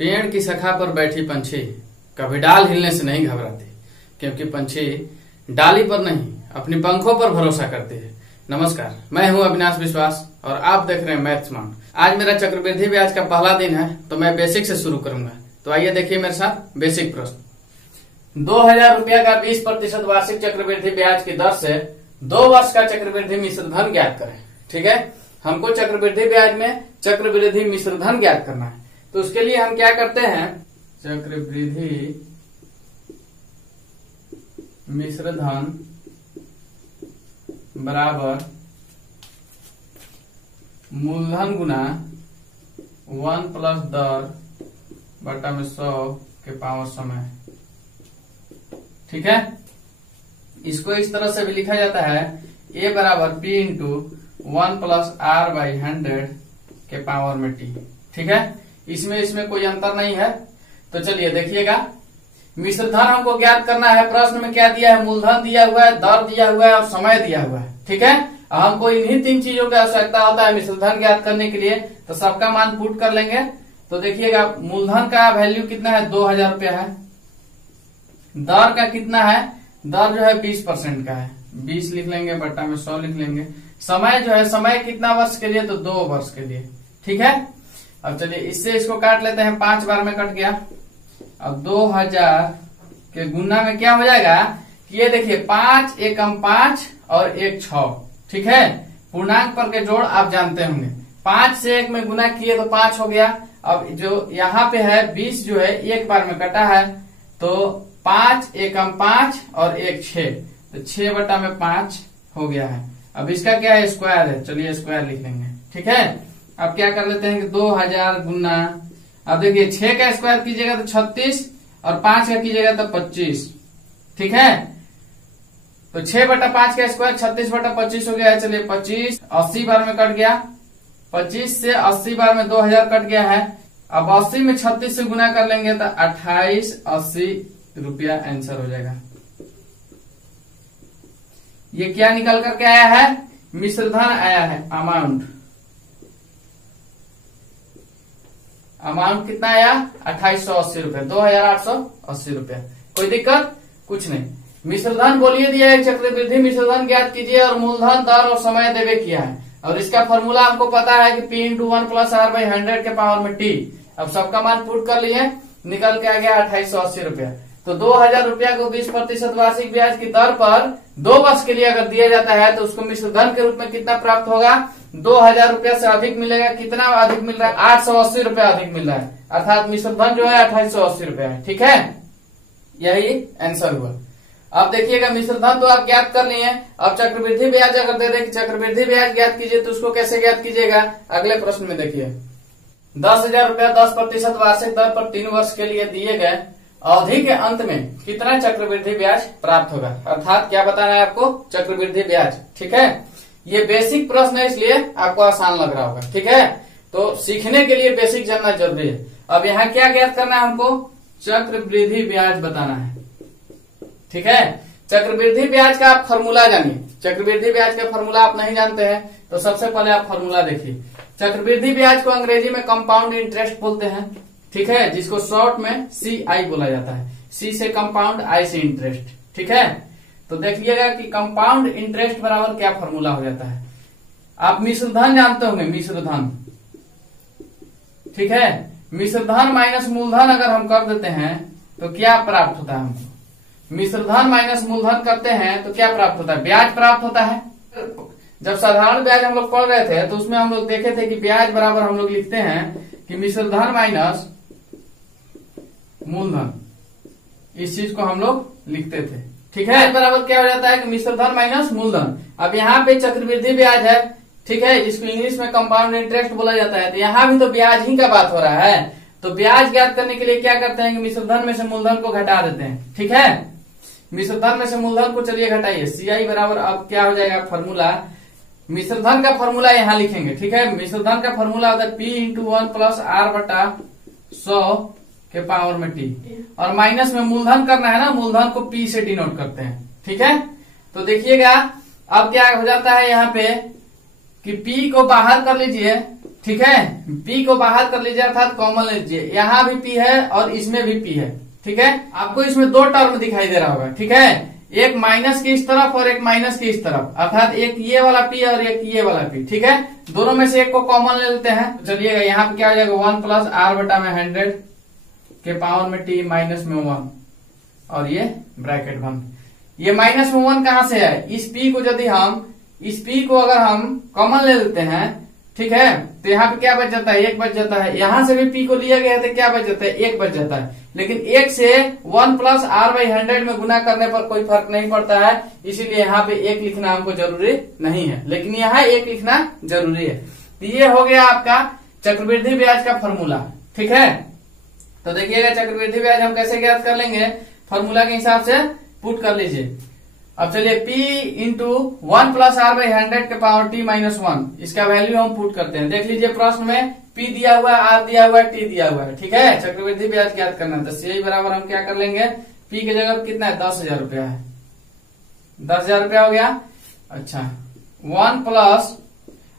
पेड़ की शाखा पर बैठी पंछी कभी डाल हिलने से नहीं घबराती, क्योंकि पंछी डाली पर नहीं अपनी पंखों पर भरोसा करती है। नमस्कार, मैं हूं अविनाश विश्वास और आप देख रहे हैं मैथ स्मार्ट। आज मेरा चक्रवृद्धि ब्याज का पहला दिन है, तो मैं बेसिक से शुरू करूंगा। तो आइए देखिए मेरे साथ बेसिक प्रश्न। 2000 रुपया का 20% वार्षिक चक्रवृद्धि ब्याज की दर से 2 वर्ष का चक्रवृद्धि मिश्र धन ज्ञात करें। ठीक है, हमको चक्रवृद्धि ब्याज में चक्रवृद्धि मिश्र धन ज्ञात करना है। तो उसके लिए हम क्या करते हैं, चक्रवृद्धि मिश्र धन बराबर मूलधन गुना 1 प्लस दर बटा में 100 के पावर समय। ठीक है, इसको इस तरह से भी लिखा जाता है, a बराबर p into 1 plus r by 100 के पावर में t। ठीक है, इसमें कोई अंतर नहीं है। तो चलिए देखिएगा, मिश्र धन हमको ज्ञात करना है। प्रश्न में क्या दिया है, मूलधन दिया हुआ है, दर दिया हुआ है और समय दिया हुआ है। ठीक है, हमको इन्हीं 3 चीजों की आवश्यकता होता है मिश्र धन ज्ञात करने के लिए। तो सबका मान पुट कर लेंगे। तो देखिएगा, मूलधन का वैल्यू कितना है, 2000 रुपया है। दर का कितना है, दर जो है 20% का है, 20 लिख लेंगे बट्टा में 100 लिख लेंगे। समय जो है, समय कितना वर्ष के लिए, तो 2 वर्ष के लिए। ठीक है, अब चलिए इससे इसको काट लेते हैं, 5 बार में कट गया। अब 2000 के गुना में क्या हो जाएगा कि ये देखिए 5 एकम 5 और 1 6। ठीक है, पूर्णांक पर के जोड़ आप जानते होंगे। 5 से 1 में गुना किए तो 5 हो गया। अब जो यहाँ पे है 20 जो है 1 बार में कटा है, तो 5 एकम 5 और 1 6, तो 6 बटा में 5 हो गया है। अब इसका क्या है, स्क्वायर है। चलिए स्क्वायर लिख लेंगे। ठीक है, अब क्या कर लेते हैं कि 2000 गुना, अब देखिए 6 का स्क्वायर कीजिएगा तो 36 और 5 का कीजिएगा तो 25। ठीक है, तो 6 बटा 5 का स्क्वायर 36 बटा 25 हो गया है। चलिए 25 80 बार में कट गया, 25 से 80 बार में 2000 कट गया है। अब 80 में 36 से गुना कर लेंगे तो 2880 रुपया आंसर हो जाएगा। ये क्या निकल करके आया है, मिश्र धन आया है। अमाउंट कितना आया, 2880 रुपए, 2880 रुपया। कोई दिक्कत कुछ नहीं। मिश्र धन बोलिए दिया है, चक्रवृद्धि मिश्र धन ज्ञात कीजिए और मूलधन दर और समय देवे किया है। और इसका फॉर्मूला हमको पता है कि p into 1 plus r by 100 के पावर में t। अब सबका मान पुट कर लिए, निकल के आ गया 2880 रुपया। तो 2000 रुपया को 20% वार्षिक ब्याज की दर पर 2 वर्ष के लिए अगर दिया जाता है तो उसको मिश्र धन के रूप में कितना प्राप्त होगा, 2000 रुपया से अधिक मिलेगा। कितना अधिक मिल रहा है, 880 रुपया अधिक मिल रहा है, अर्थात मिश्र धन जो है 2880 रुपया है। ठीक है, यही आंसर हुआ। अब देखिएगा, मिश्र धन तो आप ज्ञात कर लिए। अब चक्रवृद्धि ब्याज अगर दे दे कि चक्रवृद्धि ब्याज ज्ञात कीजिए, तो उसको कैसे ज्ञात कीजिएगा, अगले प्रश्न में देखिए। 10,000 रुपया 10% वार्षिक दर पर 3 वर्ष के लिए दिए गए अवधि के अंत में कितना चक्रवृद्धि ब्याज प्राप्त होगा, अर्थात क्या बताना है आपको, चक्रवृद्धि ब्याज। ठीक है, ये बेसिक प्रश्न है, इसलिए आपको आसान लग रहा होगा। ठीक है, तो सीखने के लिए बेसिक जानना जरूरी है। अब यहाँ क्या ज्ञात करना है हमको, चक्रवृद्धि ब्याज बताना है। ठीक है, चक्रवृद्धि ब्याज का आप फॉर्मूला जानिए। चक्रवृद्धि ब्याज का फॉर्मूला आप नहीं जानते हैं तो सबसे पहले आप फॉर्मूला देखिए। चक्रवृद्धि ब्याज को अंग्रेजी में कंपाउंड इंटरेस्ट बोलते हैं। ठीक है, जिसको शॉर्ट में CI बोला जाता है। C से कंपाउंड, I से इंटरेस्ट। ठीक है, तो देखिएगा कि कंपाउंड इंटरेस्ट बराबर क्या फॉर्मूला हो जाता है। आप मिश्र धन जानते होंगे, मिश्र धन। ठीक है, मिश्र धन माइनस मूलधन अगर हम कर देते हैं तो क्या प्राप्त होता है हमको, मिश्र धन माइनस मूलधन करते हैं तो क्या प्राप्त होता है, ब्याज प्राप्त होता है। जब साधारण ब्याज हम लोग पढ़ रहे थे तो उसमें हम लोग देखे थे कि ब्याज बराबर हम लोग लिखते हैं कि मिश्र धन माइनस मूलधन, इस चीज को हम लोग लिखते थे। ठीक है, बराबर क्या हो जाता है कि मिश्र धन माइनस मूलधन। अब यहाँ पे चक्रवृद्धि ब्याज है। ठीक है, जिसको इंग्लिश में कंपाउंड इंटरेस्ट बोला जाता है। तो यहाँ भी तो ब्याज ही का बात हो रहा है। तो ब्याज ज्ञात करने के लिए क्या करते हैं कि मिश्र धन में से मूलधन को घटा देते हैं। ठीक है, मिश्र धन में से मूलधन को चलिए घटाइए, CI बराबर अब क्या हो जाएगा फॉर्मूला, मिश्र धन का फॉर्मूला यहाँ लिखेंगे। ठीक है, मिश्र धन का फॉर्मूला होता है p इंटू 1 प्लस r बटा 100 के पावर में t, और माइनस में मूलधन करना है ना, मूलधन को p से डिनोट करते हैं। ठीक है, तो देखिएगा अब क्या हो जाता है यहाँ पे कि p को बाहर कर लीजिए ठीक है, P को बाहर कर लीजिए अर्थात कॉमन ले लीजिए। यहाँ भी P है और इसमें भी P है, ठीक है। आपको इसमें दो टर्म दिखाई दे रहा होगा, ठीक है, एक माइनस की इस तरफ और एक माइनस की इस तरफ, अर्थात एक ये वाला P और एक ये वाला P, ठीक है। दोनों में से एक को कॉमन ले लेते हैं। चलिएगा यहाँ पे क्या हो जाएगा 1 प्लस आर बटा में 100 के पावर में T माइनस में 1 और ये ब्रैकेट बंद। ये माइनस में 1 कहां से है, इस P को यदि हम इस P को अगर हम कॉमन ले लेते हैं, ठीक है, तो यहाँ पे क्या बच जाता है, 1 बच जाता है। यहां से भी P को लिया गया है तो क्या बच जाता है, 1 बच जाता है। लेकिन 1 से 1 प्लस आर बाई 100 में गुना करने पर कोई फर्क नहीं पड़ता है, इसीलिए यहाँ पे 1 लिखना हमको जरूरी नहीं है, लेकिन यहाँ 1 लिखना जरूरी है। तो ये हो गया आपका चक्रवृद्धि ब्याज का फॉर्मूला, ठीक है। तो देखिएगा चक्रवृद्धि ब्याज हम कैसे ज्ञात कर लेंगे, फॉर्मूला के हिसाब से पुट कर लीजिए। अब चलिए P into 1 plus R by 100 के पावर T माइनस 1, इसका वैल्यू हम पुट करते हैं। देख लीजिए प्रश्न में P दिया हुआ है, R दिया हुआ है, T दिया हुआ है, ठीक है। चक्रवृद्धि ब्याज ज्ञात करना है तो CI बराबर हम क्या कर लेंगे, P की जगह कितना है, 10,000 रुपया है, 10,000 रुपया हो गया। अच्छा 1 प्लस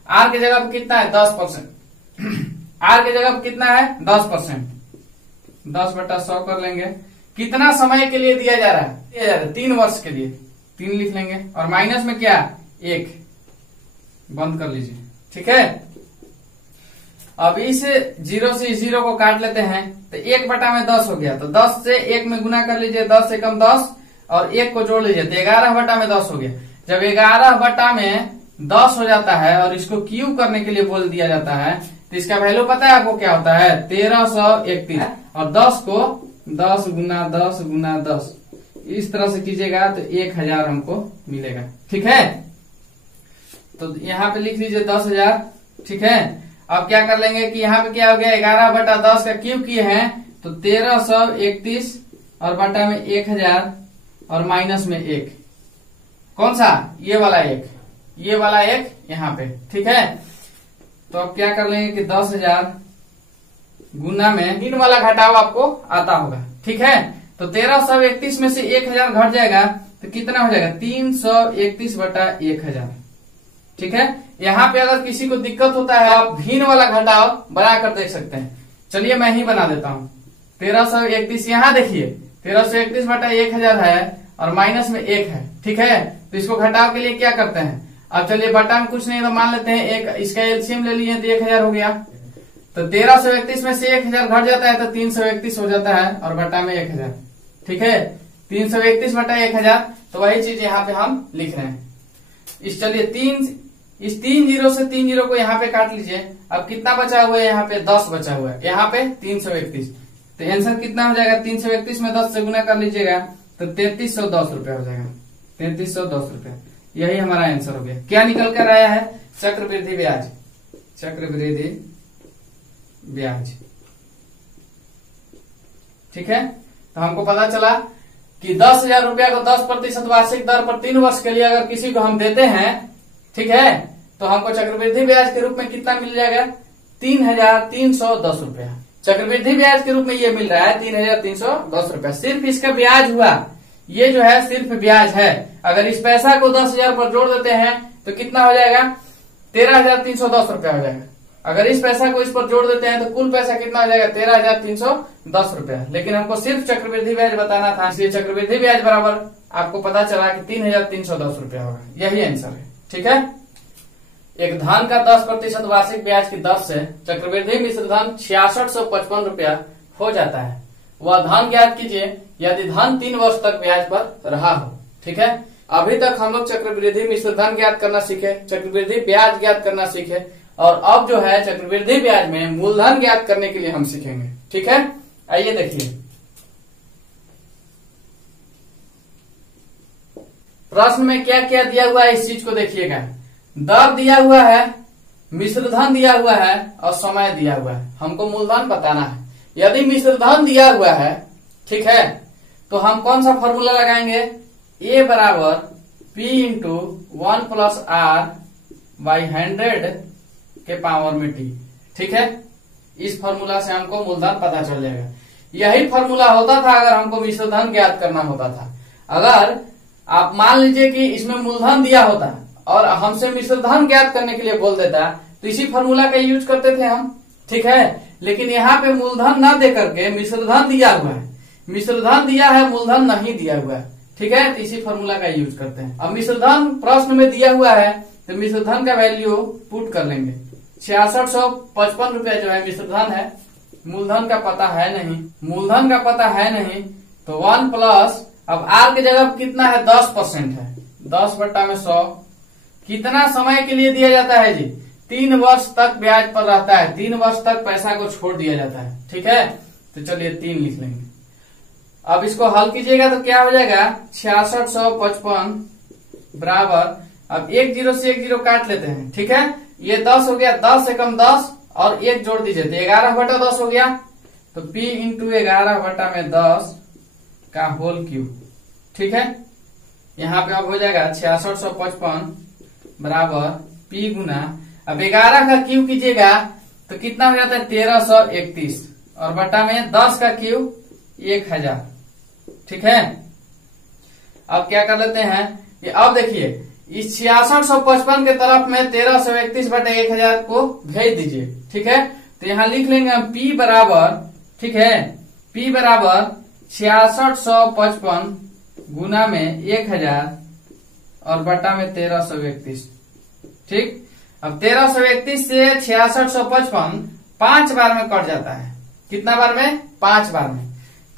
R की जगह कितना है 10%, R की जगह कितना है 10%, 10 बटा 100 कर लेंगे। कितना समय के लिए दिया जा रहा है, 3 वर्ष के लिए, 3 लिख लेंगे। और माइनस में क्या 1 बंद कर लीजिए, ठीक है। अब इस 0 से 0 को काट लेते हैं तो 1 बटा में 10 हो गया, तो 10 से 1 में गुना कर लीजिए, 10 से कम 10 और 1 को जोड़ लीजिए तो 11 बटा में 10 हो गया। जब 11 बटा में 10 हो जाता है और इसको क्यूब करने के लिए बोल दिया जाता है तो इसका वैल्यू पता है आपको क्या होता है, 1331। और 10 को 10 गुना 10 गुना 10 इस तरह से कीजिएगा तो 1000 हमको मिलेगा, ठीक है। तो यहाँ पे लिख लीजिए 10,000, ठीक है। अब क्या कर लेंगे कि यहाँ पे क्या हो गया, 11 बटा 10 का क्यूब किए हैं तो 1331 और बटा में 1000 और माइनस में 1, कौन सा, ये वाला 1, ये वाला 1 यहाँ पे, ठीक है। तो अब क्या कर लेंगे कि 10,000 गुना में 3 वाला घटाव आपको आता होगा, ठीक है। तो 1331 में से 1000 घट जाएगा तो कितना हो जाएगा, 331 बटा 1000, ठीक है। यहाँ पे अगर किसी को दिक्कत होता है आप भिन्न वाला घटाव बना कर देख सकते हैं। चलिए मैं ही बना देता हूँ। 1331 यहाँ देखिए 1331 बटा 1000 है और माइनस में 1 है, ठीक है। तो इसको घटाव के लिए क्या करते हैं, अब चलिए बटा में कुछ नहीं तो मान लेते हैं 1, इसका एलसीएम ले लिए तो 1000 हो गया। तो 1331 में से 1000 घट जाता है तो 331 हो जाता है और बटा में 1000, ठीक है। 331 बटा 1000, तो वही चीज यहाँ पे हम लिख रहे हैं। इस चलिए इस 3 जीरो से 3 जीरो को यहाँ पे काट लीजिए। अब कितना बचा हुआ है, यहाँ पे 10 बचा हुआ है, यहाँ पे 331। तो आंसर कितना हो जाएगा, 331 में 10 से गुना कर लीजिएगा तो 3310 रुपया हो जाएगा, 3310 रुपया। यही हमारा आंसर हो गया। क्या निकल कर आया है, चक्रवृद्धि ब्याज, चक्रवृद्धि ब्याज, ठीक है। तो हमको पता चला कि 10,000 रुपया को 10% वार्षिक दर पर 3 वर्ष के लिए अगर किसी को हम देते हैं, ठीक है, तो हमको चक्रवृद्धि ब्याज के रूप में कितना मिल जाएगा, 3,310 रुपया। चक्रवृद्धि ब्याज के रूप में ये मिल रहा है 3,310 रुपया। सिर्फ इसका ब्याज हुआ, ये जो है सिर्फ ब्याज है। अगर इस पैसा को 10,000 पर जोड़ देते हैं तो कितना हो जाएगा, 13,310 रुपया हो जाएगा। अगर इस पैसा को इस पर जोड़ देते हैं तो कुल पैसा कितना हो जाएगा, 13,310 रुपया। लेकिन हमको सिर्फ चक्रवृद्धि ब्याज बताना था, इसलिए चक्रवृद्धि ब्याज बराबर आपको पता चला कि 3,310 रुपया होगा। यही आंसर है, ठीक है। एक धन का 10% वार्षिक ब्याज की दर से चक्रवृद्धि मिश्र धन 6655 रुपया हो जाता है। वह धन ज्ञात कीजिए यदि धन 3 वर्ष तक ब्याज पर रहा हो, ठीक है। अभी तक हम लोग चक्रवृद्धि मिश्र धन ज्ञात करना सीखे, चक्रवृद्धि ब्याज ज्ञात करना सीखे, और अब जो है चक्रवृद्धि ब्याज में मूलधन ज्ञात करने के लिए हम सीखेंगे, ठीक है। आइए देखिए प्रश्न में क्या क्या दिया हुआ है, इस चीज को देखिएगा। दर दिया हुआ है, मिश्रधन दिया हुआ है और समय दिया हुआ है। हमको मूलधन बताना है। यदि मिश्रधन दिया हुआ है, ठीक है, तो हम कौन सा फॉर्मूला लगाएंगे, ए बराबर P into 1 plus R by 100 के पावर में T, ठीक है। इस फॉर्मूला से हमको मूलधन पता चल जाएगा। यही फॉर्मूला होता था अगर हमको मिश्रधन ज्ञात करना होता था। अगर आप मान लीजिए कि इसमें मूलधन दिया होता और हमसे मिश्रधन ज्ञात करने के लिए बोल देता तो इसी फॉर्मूला का यूज करते थे हम, ठीक है। लेकिन यहाँ पे मूलधन ना दे करके मिश्रधन दिया हुआ है, मिश्रधन दिया है, मूलधन नहीं दिया हुआ है, ठीक है। तो इसी फॉर्मूला का यूज करते हैं। अब मिश्रधन प्रश्न में दिया हुआ है तो मिश्रधन का वैल्यू पुट कर लेंगे। 6655 रुपया जो है मिश्रधन है, मूलधन का पता है नहीं, मूलधन का पता है नहीं, तो 1 प्लस, अब आर की जगह कितना है 10% है, 10/100 कितना समय के लिए दिया जाता है जी, 3 वर्ष तक ब्याज पर रहता है, 3 वर्ष तक पैसा को छोड़ दिया जाता है, ठीक है। तो चलिए 3 लिख लेंगे। अब इसको हल कीजिएगा तो क्या हो जाएगा 6655 बराबर, अब 1 0 से 1 0 काट लेते हैं, ठीक है। ये 10 हो गया, 10 से कम 10 और 1 जोड़ दीजिए तो 11/10 हो गया। तो P इंटू 11/10 का होल क्यूब, ठीक है। यहाँ पे अब हो जाएगा 6655 बराबर P गुना, अब 11 का क्यूब कीजिएगा तो कितना हो जाता है 1331 और बटा में 10 का क्यूब 1000, ठीक है। अब क्या कर लेते हैं, ये अब देखिए इस 6655 के तरफ में 1331/1000 को भेज दीजिए, ठीक है। तो यहाँ लिख लेंगे हम P बराबर, ठीक है, P बराबर 6655 गुना में 1000 और बटा में 1331, ठीक। अब 1331 से 6655 5 बार में कट जाता है, कितना बार में 5 बार में,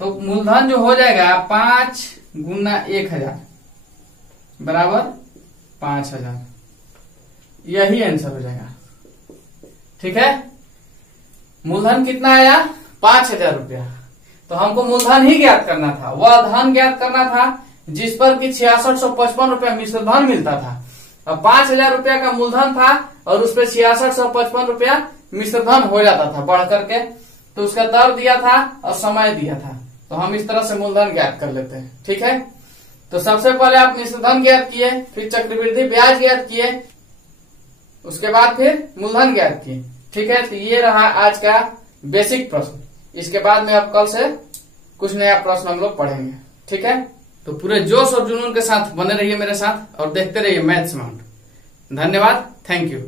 तो मूलधन जो हो जाएगा 5 गुना 1000 बराबर 5000, यही आंसर हो जाएगा, ठीक है। मूलधन कितना आया 5000 रुपया। तो हमको मूलधन ही ज्ञात करना था, वह धन ज्ञात करना था जिस पर कि 6655 रुपया मिश्रधन मिलता था। अब 5000 रुपया का मूलधन था और उस पर 6655 रुपया मिश्रधन हो जाता था बढ़ करके, तो उसका दर दिया था और समय दिया था, तो हम इस तरह से मूलधन ज्ञात कर लेते हैं, ठीक है। तो सबसे पहले आप मिश्रधन ज्ञात किए, फिर चक्रवृद्धि ब्याज ज्ञात किए, उसके बाद फिर मूलधन ज्ञात किए, ठीक है। तो ये रहा आज का बेसिक प्रश्न। इसके बाद में अब कल से कुछ नया प्रश्न हम लोग पढ़ेंगे, ठीक है। तो पूरे जोश और जुनून के साथ बने रहिए मेरे साथ और देखते रहिए मैथ्स माउंट। धन्यवाद, थैंक यू।